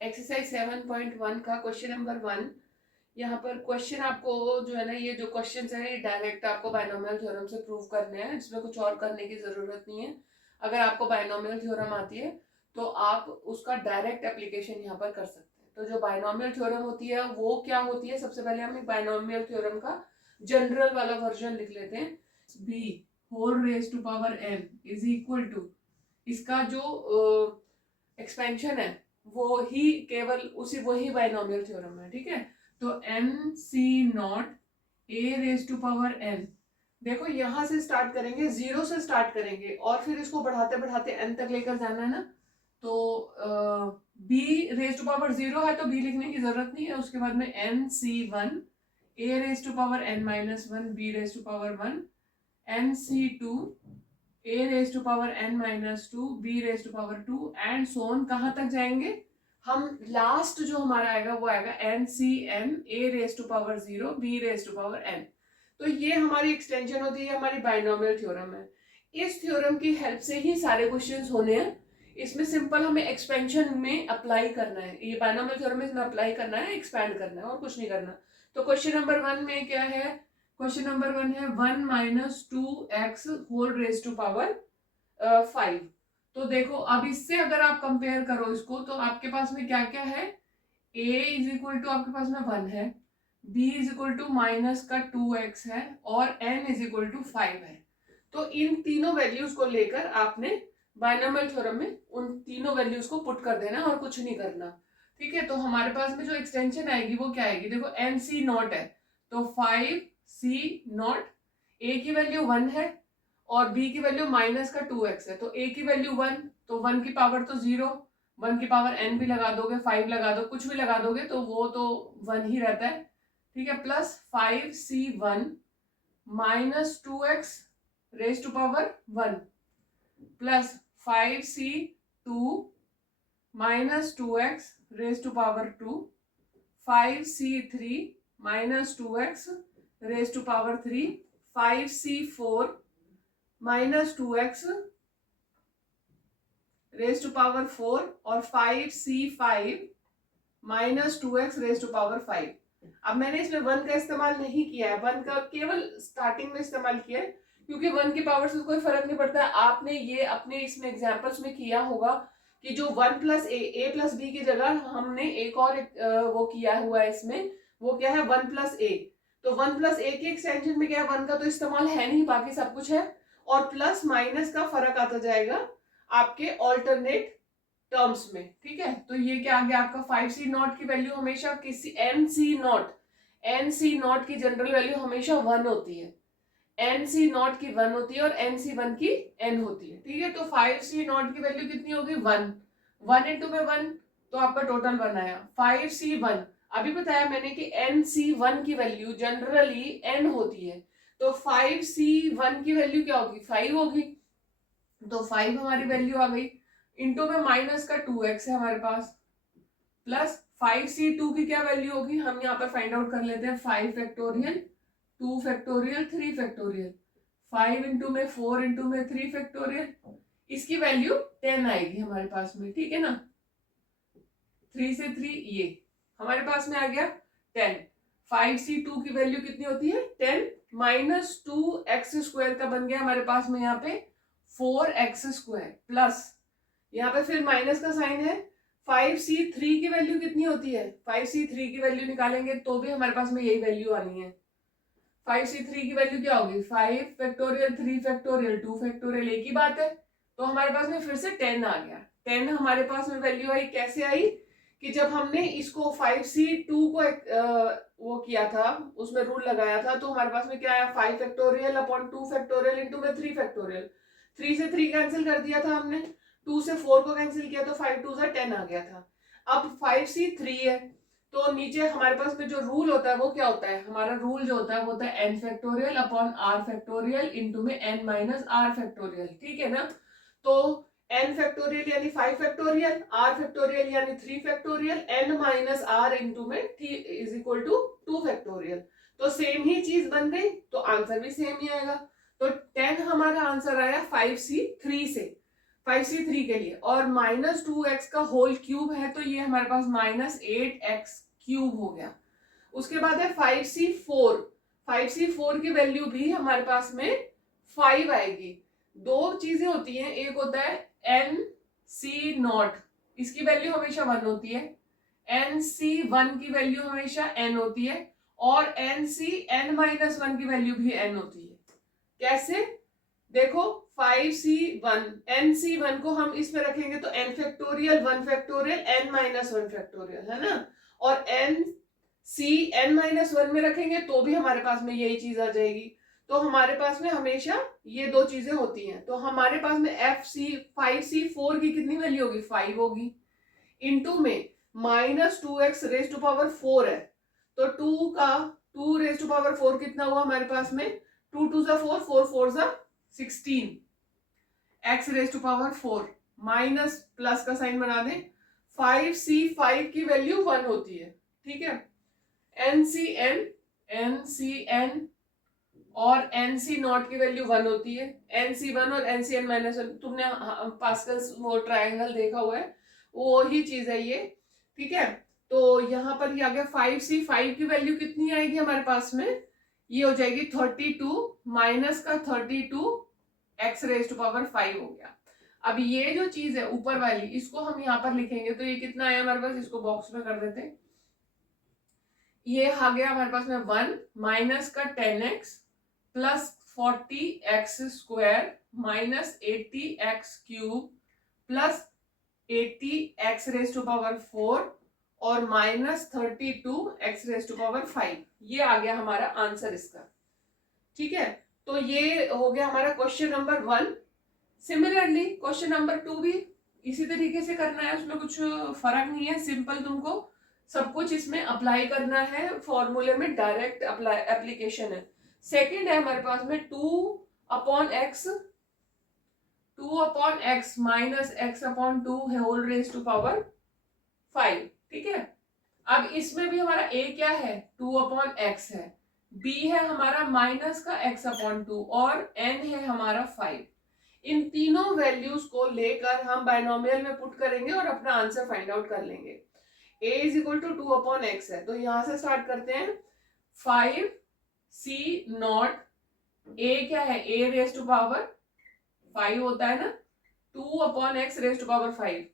Exercise 7.1 का question number 1। यहाँ पर क्वेश्चन आपको जो है ना, ये जो क्वेश्चन है ये डायरेक्ट आपको बायनोमियल थ्योरम से प्रूव करने हैं, इसमें कुछ और करने की जरूरत नहीं है। अगर आपको बायनोमियल थ्योरम आती है तो आप उसका डायरेक्ट एप्लीकेशन यहाँ पर कर सकते हैं। तो जो बायनोमियल थ्योरम होती है वो क्या होती है, सबसे पहले हम बायनोमियल थ्योरम का जनरल वाला वर्जन लिख लेते हैं। B whole raise to power N is equal to, इसका जो एक्सपेंशन है वो ही केवल उसी वही बाइनोमियल थ्योरम है, ठीक है। तो N C naught A raise to power N, देखो यहां से स्टार्ट करेंगे, जीरो से स्टार्ट करेंगे और फिर इसको बढ़ाते बढ़ाते एन तक लेकर जाना है ना। तो b raise to power zero है तो बी लिखने की जरूरत नहीं है। उसके बाद में N C one A raise to power N minus one B raise to power one, N C two a raise to power n minus two B raise to power two and so on. कहाँ तक जाएंगे हम, last जो हमारा आएगा वो आएगा n c n a raise to power zero b raise to power n। तो ये हमारी एक्सटेंशन होती है, हमारी बाइनोमियल थ्योरम है। इस थ्योरम की हेल्प से ही सारे क्वेश्चंस होने हैं। इसमें सिंपल हमें एक्सपेंशन में अप्लाई करना है, ये बाइनोमियल थ्योरम में इसमें अप्लाई करना है, एक्सपैंड करना है और कुछ नहीं करना। तो क्वेश्चन नंबर 1 में क्या है, क्वेश्चन नंबर 1 है 1 minus two x whole raise to power 5। तो देखो अब इससे अगर आप कंपेयर करो इसको तो आपके पास में क्या क्या है, a इज इक्वल टू आपके पास में 1 है, b is equal to minus का 2x है और n इज इक्वल टू 5 है। तो इन तीनों वैल्यूज को लेकर आपने बाइनोमियल थ्योरम में उन तीनों वैल्यूज को पुट कर देना और कुछ नहीं करना, ठीक है। तो हमारे पास में जो एक्सटेंशन आएगी वो क्या आएगी, देखो एन सी नॉट है तो 5c नॉट, a की वैल्यू 1 है और b की वैल्यू माइनस का 2x है। तो a की वैल्यू 1, तो 1 की पावर तो 0, 1 की पावर n भी लगा दोगे, 5 लगा दो, कुछ भी लगा दोगे तो वो तो 1 ही रहता है, ठीक है। Plus 5c1 minus 2x raise to power 1 plus 5c2 minus 2x raise to power 2, 5c3 minus 2x raise to power 3, 5c4 minus 2x raise to power 4 और 5c5 minus 2x raise to power 5। अब मैंने इसमें 1 का इस्तेमाल नहीं किया है, 1 का केवल स्टार्टिंग में इस्तेमाल किया है क्योंकि 1 की पावर से कोई फर्क नहीं पड़ता है। आपने ये अपने इसमें एग्जांपल्स में किया होगा कि जो 1 प्लस ए प्लस बी की जगह हमने एक और वो किया हुआ है इसमें, वो क्या है 1 प्लस ए। तो 1 प्लस ए की एक्सटेंशन में क्या है, 1 का तो इस्तेमाल है नहीं, बाकी सब कुछ है और प्लस माइनस का फर्क आता जाएगा आपके ऑल्टरनेट टर्म्स में, ठीक है। तो ये क्या आ गया आपका 5c नॉट की वैल्यू हमेशा किसी एन सी नॉट की जनरल वैल्यू हमेशा 1 होती है, एन सी नॉट की 1 होती है और एन सी 1 की n होती है, ठीक है। तो 5c नॉट की वैल्यू कितनी होगी 1, 1 इंटू में 1 तो आपका टोटल 1 आया। 5c1 अभी बताया मैंने कि एन सी 1 की वैल्यू जनरली n होती है, तो 5c1 की वैल्यू क्या होगी 5 होगी, तो 5 हमारी वैल्यू आ गई। इंटू में माइनस का 2x है हमारे पास, प्लस 5c2 की क्या वैल्यू होगी हम यहाँ पर फाइंड आउट कर लेते हैं, 5 फैक्टोरियल 2 फैक्टोरियल 3 फैक्टोरियल, 5 इंटू में 4 इंटू में 3 फैक्टोरियल, इसकी वैल्यू 10 आएगी हमारे पास में, ठीक है ना। 3 से 3 ये हमारे पास में आ गया 10। 5c2 की वैल्यू कितनी होती है 10 माइनस 2x स्क्वायर का बन गया हमारे पास में यहाँ पे 4x स्क्वायर, प्लस यहाँ पे फिर माइनस का साइन है। 5c3 की वैल्यू कितनी होती है, 5c3 की वैल्यू निकालेंगे तो भी हमारे पास में यही वैल्यू आनी है। 5c3 की वैल्यू क्या होगी 5 फैक्टोरियल 3 फैक्टोरियल 2 फैक्टोरियल, एक ही बात है। तो हमारे पास में फिर से 10 आ गया, 10 हमारे पास में वैल्यू आई, कैसे आई कि जब हमने इसको 5c2 को वो किया था, उसमें रूल लगाया था, तो हमारे पास में क्या आया 5 फैक्टोरियल अपॉन 2 फैक्टोरियल इंटू में 3 फैक्टोरियल, 3 से 3 कैंसिल कर दिया था हमने, 2 से 4 को कैंसिल किया तो 5 2 से 10 आ गया था। अब 5c3 है तो नीचे हमारे पास में जो रूल होता है वो क्या होता है, हमारा रूल जो होता है वो होता है n factorial upon r factorial into में n माइनस r फैक्टोरियल, ठीक है ना। तो n फैक्टोरियल यानी 5 फैक्टोरियल, r फैक्टोरियल यानी 3 factorial, n minus r into में इज इक्वल टू 2 फैक्टोरियल। तो सेम ही चीज बन गई तो आंसर भी सेम ही आएगा। तो 10 हमारा आंसर आया 5c3 से। 5c3 के लिए, और -2x का होल क्यूब है तो ये हमारे पास -8x क्यूब हो गया। उसके बाद है 5c4। 5c4 की वैल्यू भी हमारे पास में 5 आएगी। दो चीजें होती हैं, एक होता है nc0, इसकी वैल्यू हमेशा 1 होती है, nc1 की वैल्यू हमेशा n होती है, और nc(n-1) की वैल्यू भी n होती है। कैसे? देखो 5c1 nc1 को हम इसमें रखेंगे तो n factorial 1 factorial n-1 factorial, है ना, और n(n-1) में रखेंगे तो भी हमारे पास में यही चीज आ जाएगी। तो हमारे पास में हमेशा ये दो चीजें होती हैं। तो हमारे पास में 5c4 की कितनी वैल्यू होगी? 5 होगी। इनटू में -2x⁴ है, तो 2 कितना हुआ हमारे पास में? 2 2 4, 4 4 16, x⁴ माइनस प्लस का साइन बना दें। 5c5 की वैल्यू 1 होती है, ठीक है। nc(n) और nc0 की वैल्यू 1 होती है। nc1 और nc(n-1), तुमने पास्कल्स वो ट्रायंगल देखा हुआ है, वो ही चीज है ये, ठीक है। तो यहाँ पर ये आ गया 5c5 की वैल्यू कितनी आएगी हमारे पास में? ये हो जाएगी 32 माइनस का 32 x⁵5 हो गया। अब ये जो चीज है ऊपर वाली, इसको हम यहाँ पर लिखेंगे तो ये कितना आया हमारे पास, इसको बॉक्स में कर देते हैं। ये आ गया हमारे पास में 1 माइनस का 10x plus 40x² minus 80x³ plus 80x⁴ और माइनस 32x⁵5। ये आ गया हमारा आंसर इसका, ठीक है। तो ये हो गया हमारा question number 1। Similarly question number 2 भी इसी तरीके से करना है, उसमें कुछ फर्क नहीं है, सिंपल तुमको सब कुछ इसमें अप्लाई करना है, फॉर्मूले में डायरेक्ट एप्लीकेशन है। सेकंड है हमारे पास में 2/x minus x/2 whole raise to power 5, ठीक है। अब इसमें भी हमारा a क्या है? 2/x है, b है हमारा माइनस का x/2 और n है हमारा 5। इन तीनों वैल्यूज को लेकर हम बायनोमियल में पुट करेंगे और अपना आंसर फाइंड आउट कर लेंगे। a = 2/x है, तो यहां से स्टार्ट करते हैं। 5c0, a क्या है? a⁵ 5 होता है ना, 2/x⁵5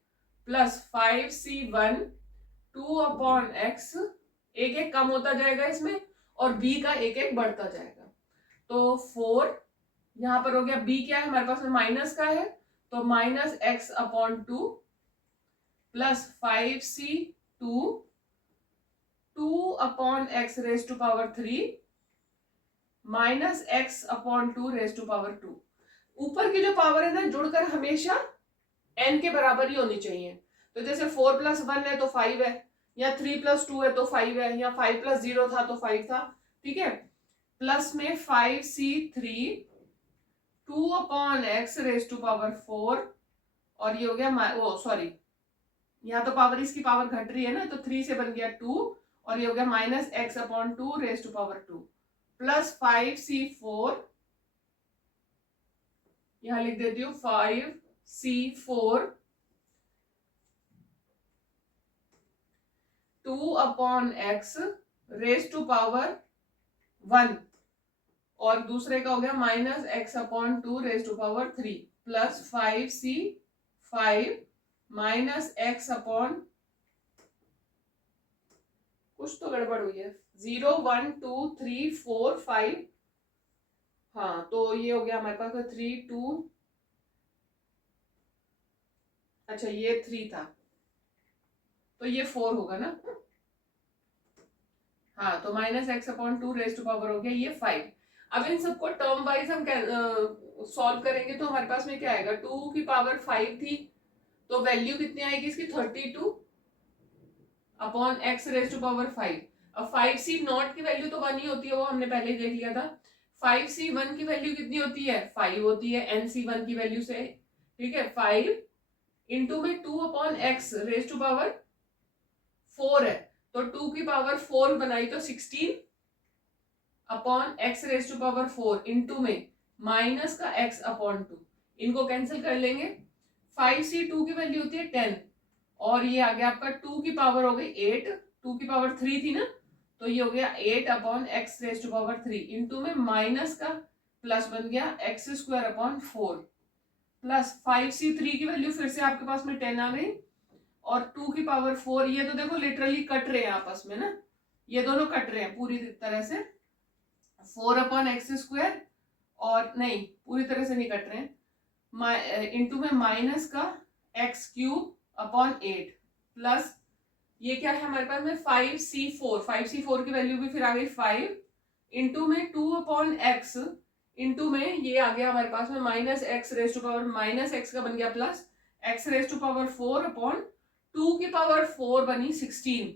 प्लस 5c1 2/x, एक एक कम होता जाएगा इसमें और b का एक एक बढ़ता जाएगा, तो 4। यहां पर हो गया b क्या है हमारे पास में? माइनस का है, तो -x/2 plus 5c2 2/x⁵3 minus x/2⁵2। ऊपर की जो पावर है ना, जुड़कर हमेशा n के बराबर ही होनी चाहिए। तो जैसे 4 + 1 है तो 5 है, या 3 + 2 है तो 5 है, या 5 + 0 था तो 5 था, ठीक है। प्लस में 5c3 2/x⁴, और ये हो गया ओ सॉरी, यहाँ तो पावर, इसकी पावर घट रही है ना, तो 3 से बन गया 2, और ये हो गया माइनस x/2⁵2 प्लस 5c4, यहां लिख देती हूँ 5c4 2/x⁵1, और दूसरे का हो गया minus x/2⁵3 plus 5c5 minus x कुछ तो गड़बड़ हुई है, 0 1 2 3 4 5, हाँ तो ये हो गया हमारे पास 3 2, अच्छा ये 3 था तो ये 4 होगा ना, हाँ तो माइनस x/2⁵ हो गया ये 5। अब इन सबको टर्म वाइज हम सॉल्व करेंगे तो हमारे पास में क्या आएगा? 2 की पावर 5 थी, तो वैल्यू कितनी आएगी इसकी? 32/x⁵5। अब 5c0 की वैल्यू तो 1 ही होती है, वो हमने पहले ही देख लिया था। 5c1 की वैल्यू कितनी होती है? 5 होती है nc1 की वैल्यू से, ठीक है। 5 इंटू में 2/x⁵4 है, तो 2 की पावर 4 बनाई तो 16/x⁴ इंटू में माइनस का x/2, इनको कैंसिल कर लेंगे 5c2 की वैल्यू होती है 10 और ये आ गया आपका 2 की पावर हो गई 8, 2 की पावर 3 थी ना, तो ये हो गया 8 upon x raise to power 3 into में माइनस का प्लस बन गया x square upon 4 plus 5c3 की वैल्यू फिर से आपके पास में 10 आ गई और 2 की पावर 4, ये तो देखो लिटरली कट रहे हैं आपस में ना, ये दोनों कट रहे हैं पूरी तरह से, 4 अपॉन एक्स स्क्वायर और नहीं पूरी तरह से नहीं कट रहे हैं, इंटू में माइनस का एक्स क्यूब अपॉन 8 प्लस ये क्या है हमारे पास में 5c4 की वैल्यू भी फिर आ गई 5 इंटू में 2 अपॉन एक्स इंटू में ये आ गया हमारे पास में minus x raise to power minus x का बन गया plus x raise to power 4 upon 2 की पावर 4 बनी 16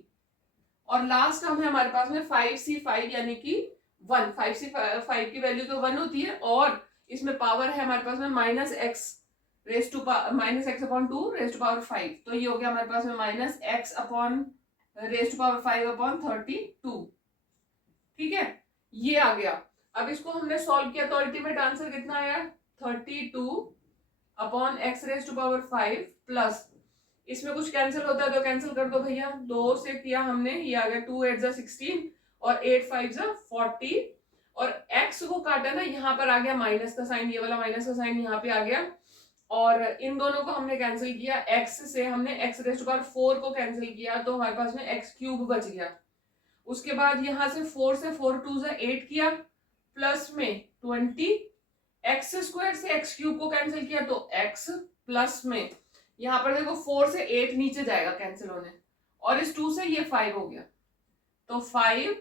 और लास्ट टर्म है हमारे पास में 5c5 यानी कि 1, 5c5 की वैल्यू तो 1 होती है और इसमें पावर है हमारे पास में minus x raise to minus x upon 2 raise to power 5, तो ये हो गया हमारे पास में minus x upon raise to power 5 upon 32, ठीक है, ये आ गया। अब इसको हमने सॉल्व किया तो अल्टीमेट आंसर कितना आया 32 upon x raise to power 5 plus इसमें कुछ कैंसिल होता है तो कैंसिल कर दो भैया, 2 से किया हमने, ये आ गया 2 8 16 और 8 5 40 और x को काटा ना, यहाँ पर आ गया माइनस का साइन, ये वाला माइनस का साइन यहाँ पे आ गया और इन दोनों को हमने कैंसिल किया, x से हमने x रेज़ टू पावर 4 को कैंसिल किया तो हमारे पास में x क्यूब बच गया। उसके बाद यहाँ से 4 से 4 2 से 8 किया प्लस में 20, x स्क्वायर से x क्यूब को कैंसिल किया तो x प्लस में यहाँ पर देखो 4 से 8 नीचे जाएगा कैंसिल होने और इस 2 से ये 5 हो गया तो 5,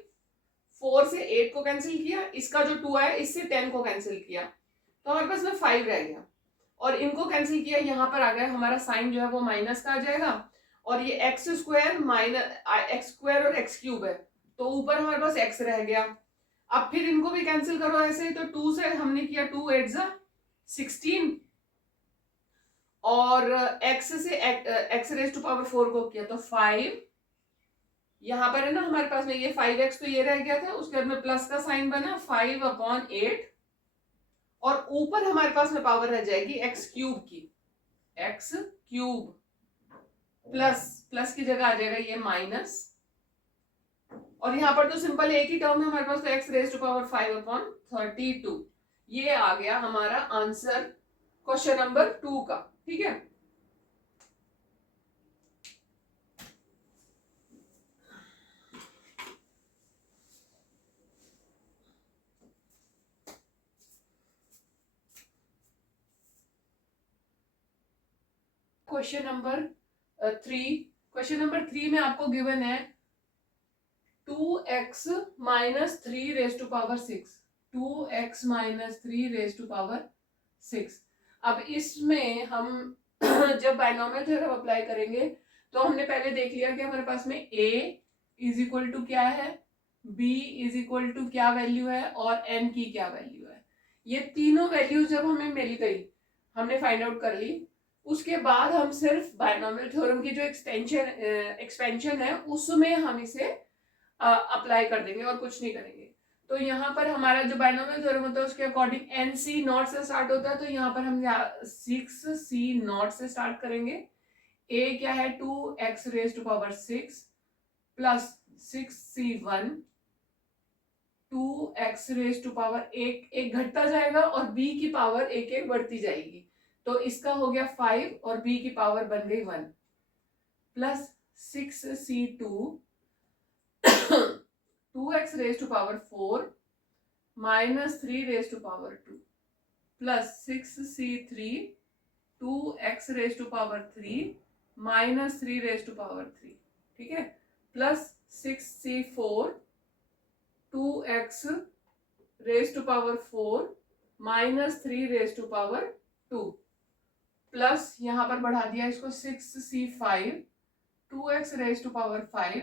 4 से 8 को कैंसिल किया, इसका जो 2 आया इससे 10 को कैंसिल किया तो हमारे पास में 5 रह गया और इनको कैंसिल किया, यहाँ पर आ गया हमारा साइन जो है वो माइनस का आ जाएगा और ये x square minus x square और एक्स क्यूब है तो ऊपर हमारे पास एक्स रह गया। अब फिर इनको भी कैंसिल करो ऐसे ही, तो 2 से हमने किया 2 8 16 और x से x रेज टू पावर 4 को किया तो 5, यहाँ पर है ना हमारे पास में ये 5x तो ये रह गया था, उसके बाद में प्लस का साइन बना 5 अपॉन 8 और ऊपर हमारे पास में पावर रह जाएगी x क्यूब की, x क्यूब प्लस की जगह आ जाएगा ये माइनस और यहाँ पर तो सिंपल एक ही टर्म है हमारे पास तो x raise to power 5 upon 32, ये आ गया हमारा आंसर क्वेश्चन नंबर 2 का, ठीक है। क्वेश्चन नंबर 3 में आपको गिवन है 2x minus 3 raise to power 6, 2x minus 3 raise to power 6। अब इसमें हम जब बायनोमियल थ्योरम अप्लाई करेंगे तो हमने पहले देख लिया कि हमारे पास में a इज इक्वल टू क्या है, b इज इक्वल टू क्या वैल्यू है और n की क्या वैल्यू है। ये तीनों वैल्यूज जब हमें मिल गई हमने फाइंड आउट कर ली, उसके बाद हम सिर्फ बायनोमियल थ्योरम की जो एक्सपेंशन है उसमें हम इसे अप्लाई कर देंगे और कुछ नहीं करेंगे। तो यहाँ पर हमारा जो बायनोमियल थ्योरम होता है उसके अकॉर्डिंग NC नॉट से स्टार्ट होता है, तो यहाँ पर हम 6C नॉट से स्टार्ट करेंगे। A क्या है 2x raise to power 6 plus 6C1 2x raise to power एक घटता जाएगा और b की पावर एक बढ़ती जाएगी, तो इसका हो गया 5 और b की पावर बन गई 1 plus 6C2 2x raise to power 4 minus 3 raise to power 2 plus 6C3 2x raise to power 3 minus 3 raise to power 3, ठीक है, plus 6C4 2x raise to power 4 minus 3 raise to power 2 plus यहाँ पर बढ़ा दिया इसको 6C5 2x raise to power 5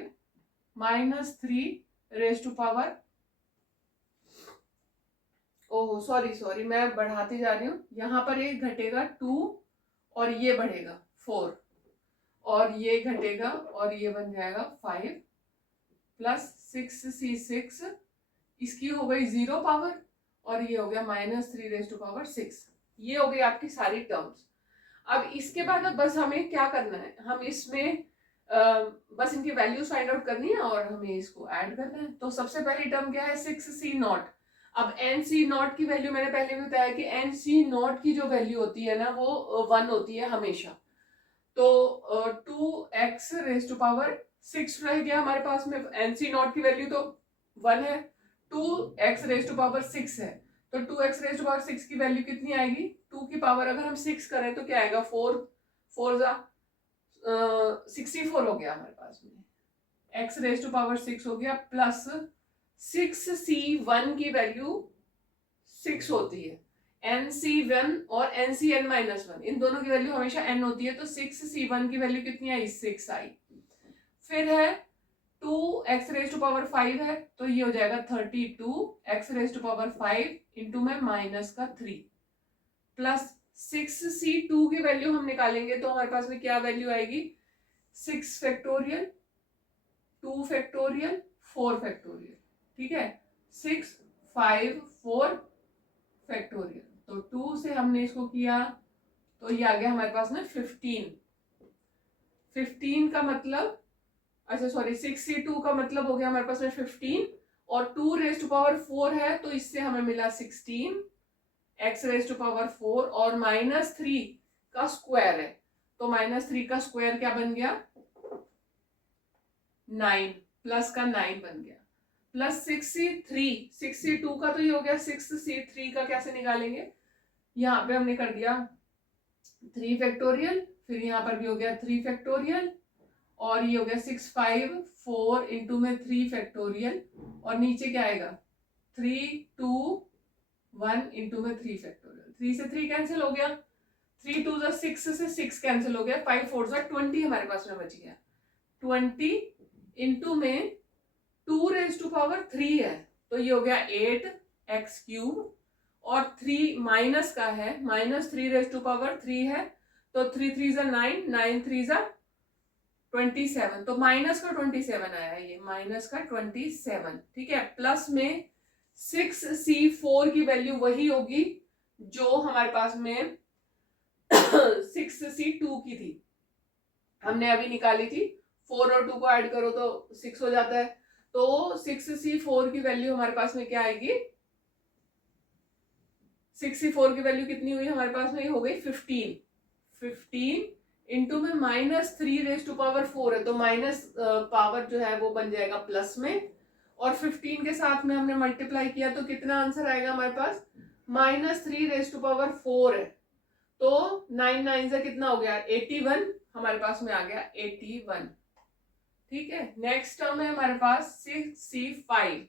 minus 3 raise to power, oh sorry मैं बढ़ाती जा रही हूँ, यहाँ पर एक घटेगा 2 और ये बढ़ेगा 4 और ये घटेगा और ये बन जाएगा 5 प्लस 6C6 इसकी हो गई 0 पावर और ये हो गया माइनस 3 रेज टू पावर 6, ये हो गई आपकी सारी टर्म्स। अब इसके बाद अब बस हमें क्या करना है, हम इसमें बस इनकी वैल्यूज फाइंड आउट करनी है और हमें इसको ऐड करना है। तो सबसे पहली टर्म क्या है, 6c0। अब nc0 की वैल्यू मैंने पहले भी बताया कि nc0 की जो वैल्यू होती है ना वो 1 होती है हमेशा। तो 2x रेज टू पावर 6 रह गया हमारे पास में, nc0 की वैल्यू तो 1 है, 2x रेज टू पावर 6 है, तो 2x रेज टू पावर 6 की वैल्यू कितनी आएगी, 2 की पावर अगर हम 6 करें तो क्या आएगा, 4 4 जा 64 हो गया हमारे पास में, x रेज टू पावर 6 हो गया, प्लस 6c1 की वैल्यू 6 होती है, nc1 और ncn-1 इन दोनों की वैल्यू हमेशा n होती है, तो 6c1 की वैल्यू कितनी आई, 6 आई। फिर है 2x रेज टू पावर 5 है, तो ये हो जाएगा 32x raise to power 5 into में माइनस का 3 प्लस 6c2 की वैल्यू हम निकालेंगे तो हमारे पास में क्या वैल्यू आएगी, 6 फैक्टोरियल 2 फैक्टोरियल 4 फैक्टोरियल, ठीक है, 6 5 4 फैक्टोरियल। तो 2 से हमने इसको किया तो ये आ गया हमारे पास में 15 का मतलब, अच्छा सॉरी 6c2 का मतलब हो गया हमारे पास में 15 और 2 रेज टू पावर 4 है तो इससे हमें मिला 16, x रेज टू पावर 4 और -3 का स्क्वायर है, तो -3 का स्क्वायर क्या बन गया, 9 प्लस का 9 बन गया, प्लस 6c2 का तो ये हो गया, 6c3 का कैसे निकालेंगे, यहाँ पे हमने कर दिया 3 फैक्टोरियल, फिर यहाँ पर भी हो गया 3 फैक्टोरियल और ये हो गया 6 5 4 इंटू में 3 फैक्टोरियल और नीचे क्या आएगा 3 2 1 इंटू में 3 फैक्टोरियल, 3 से 3 कैंसिल हो गया, 3 2 जा 6 से 6 कैंसिल हो गया, 5 4 जा 20 हमारे पास में बच गया, 20 इंटू में 2 रेज टू पावर 3 है तो ये हो गया 8x क्यूब और 3 माइनस का है, -3 रेज टू पावर 3 है तो 3 3 जा 9 9 3 जा 27, तो माइनस का 27 आया, ये माइनस का 27, ठीक है, प्लस में 6c4 की वैल्यू वही होगी जो हमारे पास में 6c2 की थी, हमने अभी निकाली थी, 4 और 2 को ऐड करो तो 6 हो जाता है, तो 6c4 की वैल्यू हमारे पास में क्या आएगी, 6c4 की वैल्यू कितनी हुई हमारे पास में, हो गई 15 इंटू में -3 रेज टू पावर 4 है तो माइनस पावर जो है वो बन जाएगा प्लस में और 15 के साथ में हमने मल्टीप्लाई किया तो कितना आंसर आएगा हमारे पास, -3 रेज टू पावर 4 है तो 9 9 से कितना हो गया 81, हमारे पास में आ गया 81, ठीक है। नेक्स्ट टर्म है हमारे पास 6c5,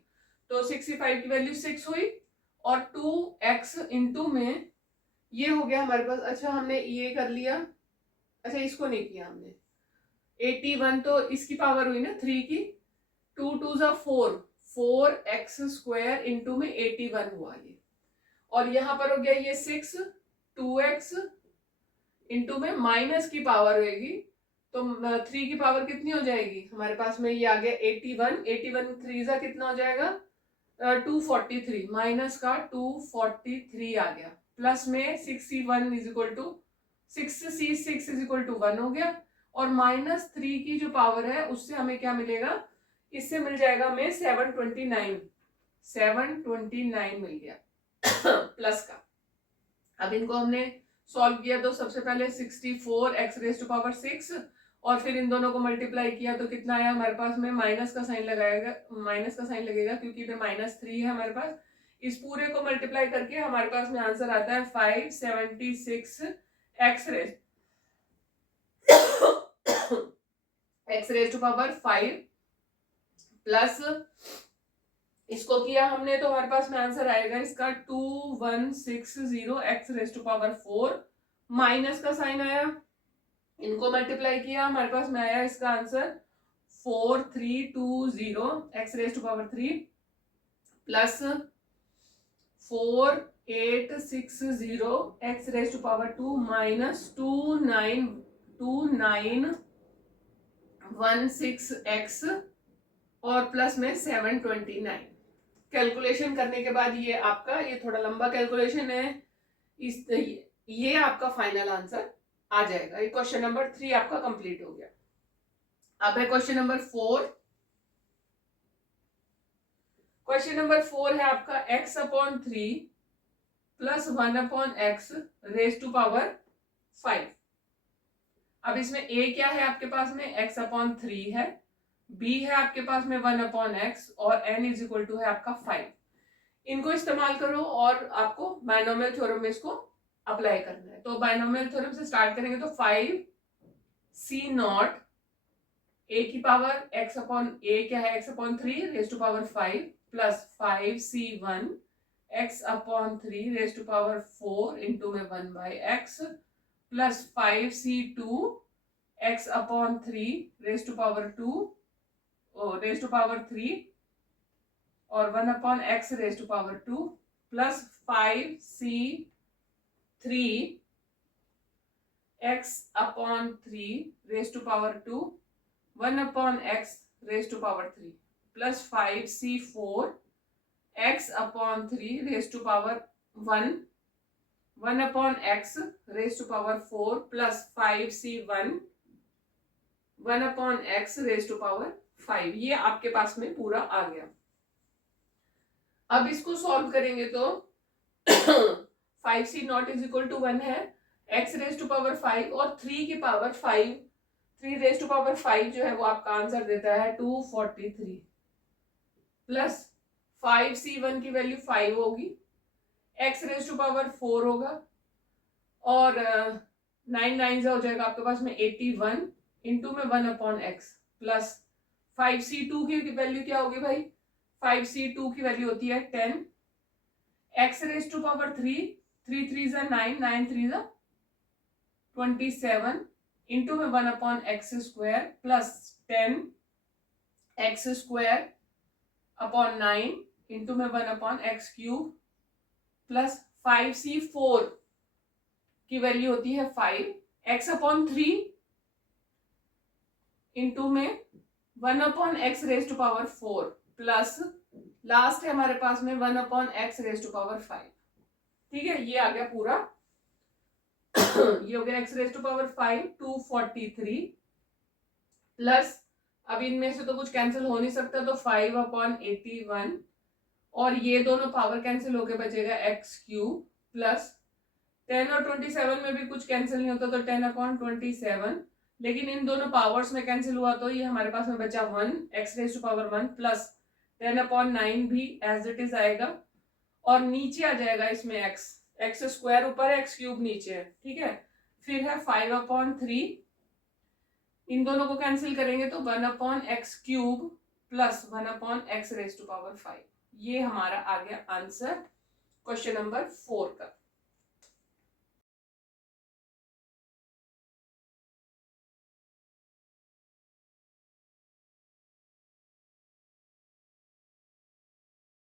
तो 6c5 की वैल्यू 6 हुई और 2x इंटू में ये हो गया हमारे पास, अच्छा हमने ये कर लिया, अच्छा इसको नहीं किया हमने, 81 तो इसकी पावर हुई ना 3 की, 2 2 जा 4 4x स्क्वायर इंटू में 81 हुआ ये, और यहाँ पर हो गया ये 6 2x इंटू में माइनस की पावर होगी तो 3 की पावर कितनी हो जाएगी हमारे पास में, ये आ गया 81 3 जा कितना हो जाएगा 243, माइनस का 243 आ गया, प्लस में 6c1 is equal to 6c6 is equal to 1 हो गया और -3 की जो पावर है उससे हमें क्या मिलेगा, इससे मिल जाएगा हमें 729 मिल गया प्लस का। अब इनको हमने सॉल्व किया तो सबसे पहले 64x रेज टू पावर 6 और फिर इन दोनों को मल्टीप्लाई किया तो कितना आया हमारे पास में, माइनस का साइन लगेगा क्योंकि इधर -3 है हमारे पास, इस पूरे को मल्टीप्लाई करके हमारे पास में आंसर आता है 576 x raise to power 5 plus इसको किया हमने तो हमारे पास में आंसर आएगा इसका 2160 x raise to power 4, minus का साइन आया, इनको मल्टीप्लाई किया हमारे पास में आया इसका answer 4320 x raise to power 3 plus 4860 x raise to power 2 minus 2916 x और प्लस में 729। कैलकुलेशन करने के बाद ये आपका, ये थोड़ा लंबा कैलकुलेशन है, ये आपका फाइनल आंसर आ जाएगा। ये क्वेश्चन नंबर 3 आपका कंप्लीट हो गया। अब है क्वेश्चन नंबर 4। क्वेश्चन नंबर 4 है आपका x/3 plus 1/x raise to power 5। अब इसमें a क्या है आपके पास में, x/3 है, b है आपके पास में 1/x और n इज इक्वल टू है आपका 5। इनको इस्तेमाल करो और आपको बायनोमियल थ्योरम में इसको अप्लाई करना है। तो बायनोमियल थ्योरम से स्टार्ट करेंगे तो 5c0 a की पावर x अपॉन a क्या है, x/3 raise to power 5 plus 5c1 x/3 raise to power 4 into में 1/x plus 5c2 x/3 raise to power 2 raise to power 3 और 1/x raise to power 2 plus 5c3 x/3 raise to power 2 1/x raise to power 3 plus 5c4 x/3 raise to power 1 1/x raise to power 4 plus 5c1 1/x raise to power 5। ये आपके पास में पूरा आ गया। अब इसको solve करेंगे तो 5c0 is equal to 1 है, x रेज टू पावर 5 और 3 की पावर 5, 3 रेज टू पावर 5 जो है वो आपका आंसर देता है 243 प्लस 5c1 की वैल्यू 5 होगी, x रेज टू पावर 4 होगा और 9 9 हो जाएगा आपके पास में 81 इंटू में 1/x प्लस 5c2 की वैल्यू क्या होगी भाई, 5c2 की वैल्यू होती है 10, x raise to power 3, 3 3 9, 9 3 27 into में 1/x square plus 10 x square upon 9 into में 1/x क्यूब प्लस 5c4 की वैल्यू होती है 5, x/3 इंटू में 1/x raise to power 4 plus last है हमारे पास में 1/x रेज टू पावर 5। ठीक है, ये आ गया पूरा। ये हो गया x raise to power 5 243 plus, अब इनमें से तो कुछ कैंसिल हो नहीं सकता तो 5/81 और ये दोनों पावर कैंसिल होके बचेगा x क्यूब प्लस 10 और 27 में भी कुछ कैंसिल नहीं होता तो 10/27, लेकिन इन दोनों पावर्स में कैंसिल हुआ तो ये हमारे पास में बचा 1 x raise to power 1 plus 10/9 भी एज इट इज आएगा और नीचे आ जाएगा इसमें x स्क्वायर ऊपर है, x क्यूब नीचे है। ठीक है, फिर है 5/3, इन दोनों को कैंसिल करेंगे तो 1/x cube plus 1/x raise to power 5। ये हमारा आ गया आंसर क्वेश्चन नंबर 4 का।